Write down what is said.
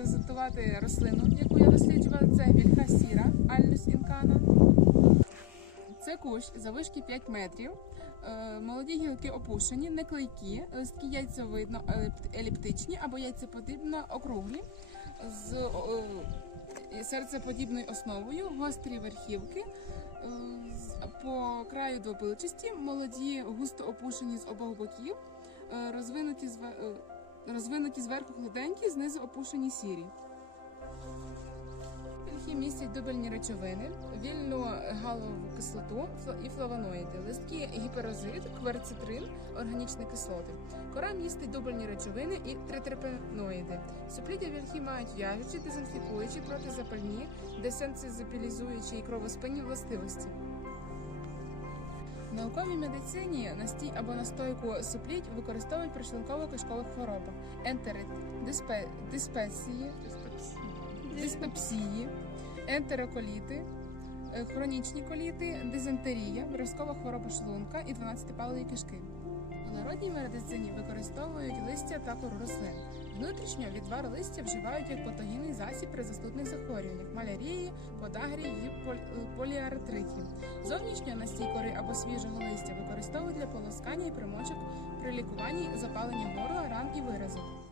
презентувати рослину, яку я досліджувала. Це вільха сіра Альнус інкана. Це кущ завишки 5 метрів. Е, Молоді гілки опушені, не клейкі, листки яйцевидно еліп- еліптичні або яйцеподібно округлі з е, серцеподібною основою, гострі верхівки. е, По краю двопилчасті, молоді густо опушені з обох боків, розвинуті, розвинуті зверху гладенькі, знизу опушені сірі. Вільхи містять дубельні речовини, вільну галову кислоту і флавоноїди, листки гіперозит, кверцитрин, органічні кислоти. Кора містить дубельні речовини і тритерпеноїди. Супліддя вільхи мають в'яжучі, дезінфікуючі, протизапальні, десенсизапілізуючі і кровоспинні властивості. Науковій медицині настій або настойку суплідь використовують при шлунково-кишкових хворобах, ентерит, диспе, диспесії, диспепсії, ентероколіти, е, хронічні коліти, дизентерія, виразкова хвороба шлунка і 12-палої кишки. У народній медицині використовують листя та кору рослин. Внутрішньо відвар листя вживають як патогінний засіб при застудних захворюваннях малярії, подагрі і е, поліартриті. Зовнішньо настій кори або свіжого листя використовують для полоскання і примочок при лікуванні запалення горла, ран і виразок.